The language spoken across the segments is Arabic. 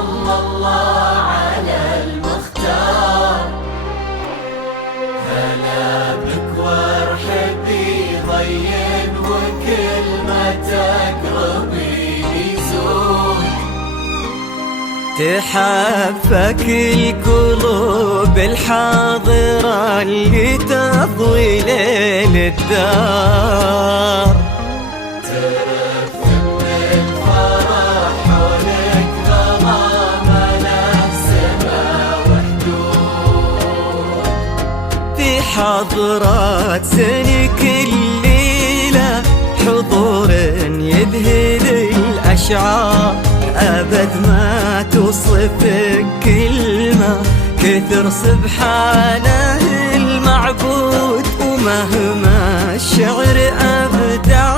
صلى الله على المختار. هلا بك وارحبي ضين وكل ما تقربي يزول. تحفك القلوب الحاضرة اللي تضوي ليل الدار. ترف من الفرح حولك ظلام نفسنا وحدود. في حضرات سنك الليلة حضور يذهل الأشعار. أبد ما توصفك كلمة كثر سبحانه المعبود. ومهما الشعر أبدع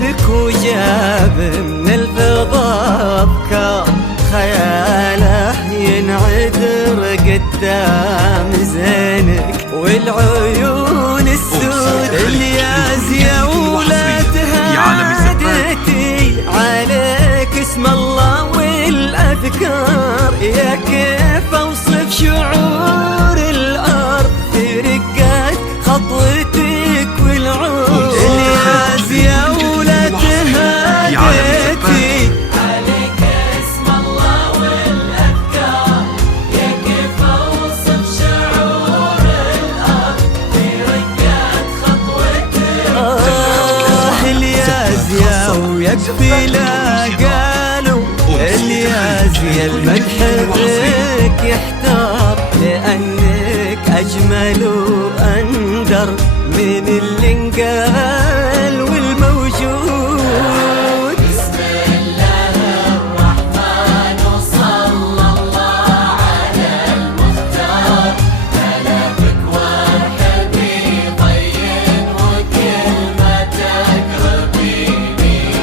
بك وجاب من الفضاء أفكار، خياله ينعذر قدام زينك والعيون السود. الياز يا ولادها عادتي عليك اسم الله والأذكار. يا كيف أوصف شعور الأرض في رقات خطوتك والعود. الياز يا ولادها عادتي عليك اسم الله والأذكار. يا كيف أوصف شعور الأرض في رقات خطوتك. الياز يا ويكفي لا قالوا. الياز يا المدح بك يحتار، لأنك أجمل وأندر من اللي انقال والموجود. بسم الله الرحمن وصلى الله على المختار. هلا بك وارحبي ضين وكل ما تقربي يزول.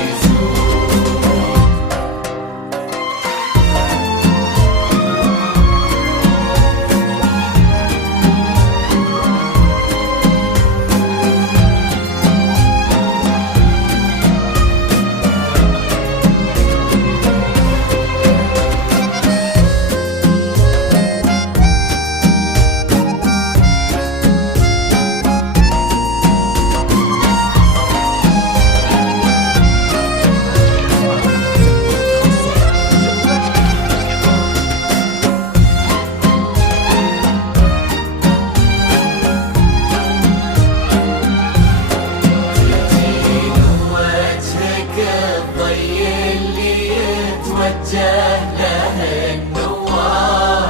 توجه له النوار.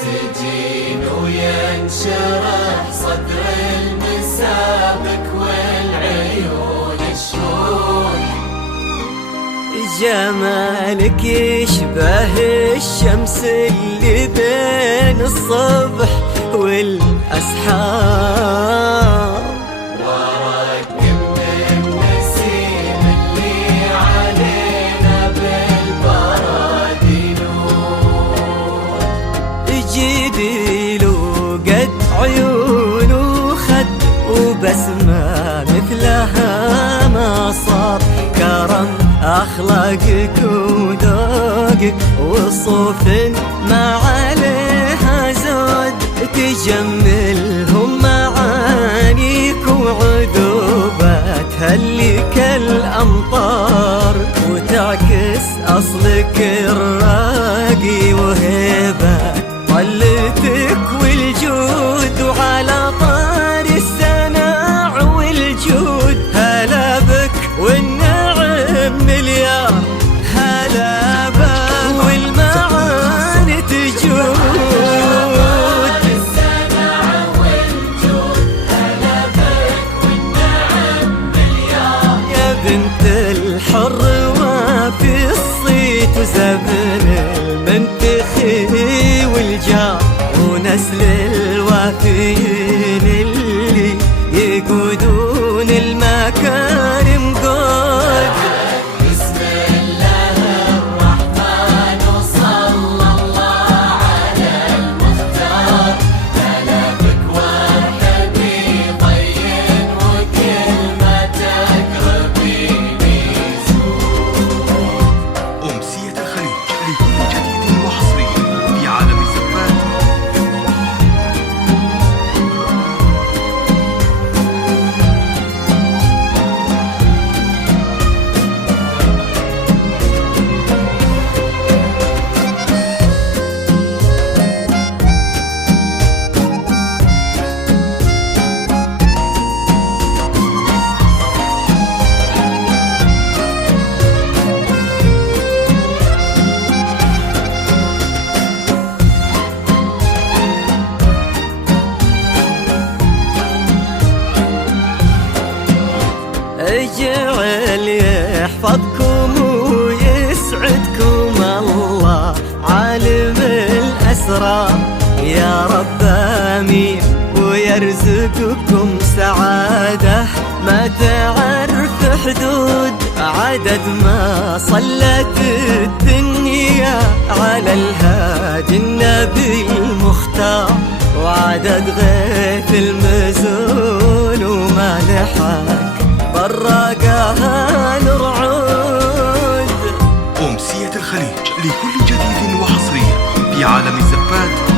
تجين وينشرح صدر المسابك والعيون الشهود. جمالك يشبه الشمس اللي بين الصبح والأسحار. ورق من النسيم اللي علينا بالبرد ينور. جديل وقد عيون وخد وبسمة مثلها ما صار. كرم أخلاقك وذوقك وصوف ما عليها زود. تجملهم معانيك وعذوباتها اللي كالأمطار. وتعكس أصلك الراقي وهيبة طلتك والجود. وعلى طار السناع والجود هلا بك والنعم مليار. هلا بك والمعاني تجود. السمع والجود هلا بك والنعم مليار. يا بنت الحر وفي الصيت وزبن المنتخي والجار. ونسل الوافيين اللي يقودون المكارم قود. بسم الله الرحمن وصلى الله على المختار. هلا بك وارحبي ضين وكل ما تقربي يزول. أمسية الخليج. يرزقكم سعادة ما تعرف حدود، عدد ما صلت الدنيا على الهادي النبي المختار، وعدد غيث المزون وما لحق براقها الرعود. أمسية الخليج لكل جديد وحصري في عالم الزفات.